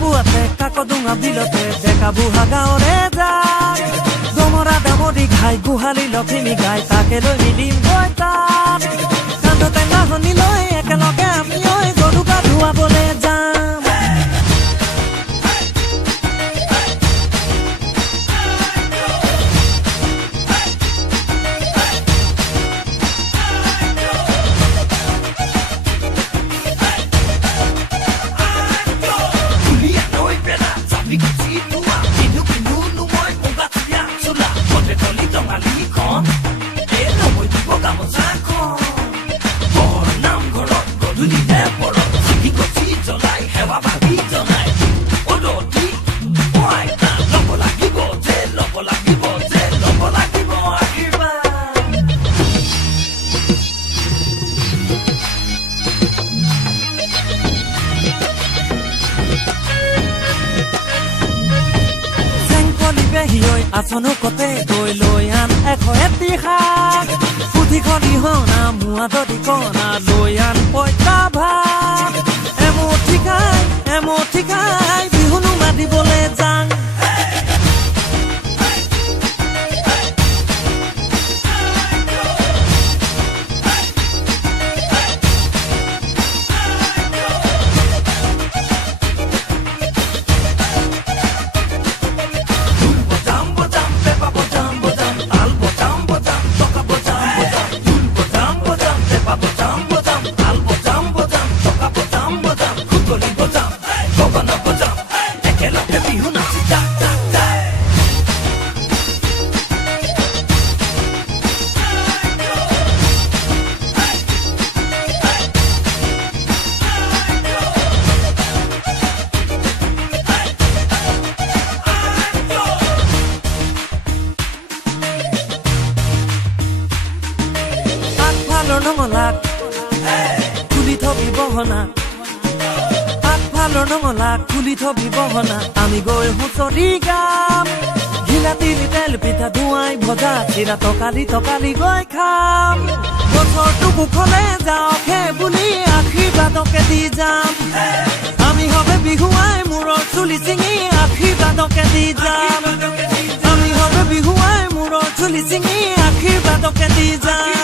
পুয়াতে কাকডোঙা বিলতে ডেকা বুঢ়া গাঁৱৰে যায় দমৰা দামৰি ঘাই গোহালি লখিমী গাই তাকে লৈ মিলিম গৈ তাত কান্ধ টেঙা শনি লৈ একেলগে আমি গৰু গা ধুৱাবলৈ যাম আচনো কতে গৈ লৈ আন এশ এটি শাক পুথিখনি হনা মোৱা দদি কণা লৈ আন পইতা ভাত এমুঠি খাই বিহুনো মাতিবলৈ যাং নঙলাক তুলি থবি বহনা আগফালৰ নঙলাক তুলি থবি বহনা আমি গৈ হুঁচৰি গাম ঘিলা তিলি তেল পিঠা ধুৱাই ভজা চিৰা তকালি গৈ খাম বছৰটো কুশলে যাওক হে বুলি আশীৰ্বাদকে দি যাম আমি হবে বিহুৱাই মূৰৰ চুলি চিঙি আশীৰ্বাদকে দি যাম আমি হবে বিহুৱাই মূৰৰ চুলি চিঙি আশীৰ্বাদকে দি যাম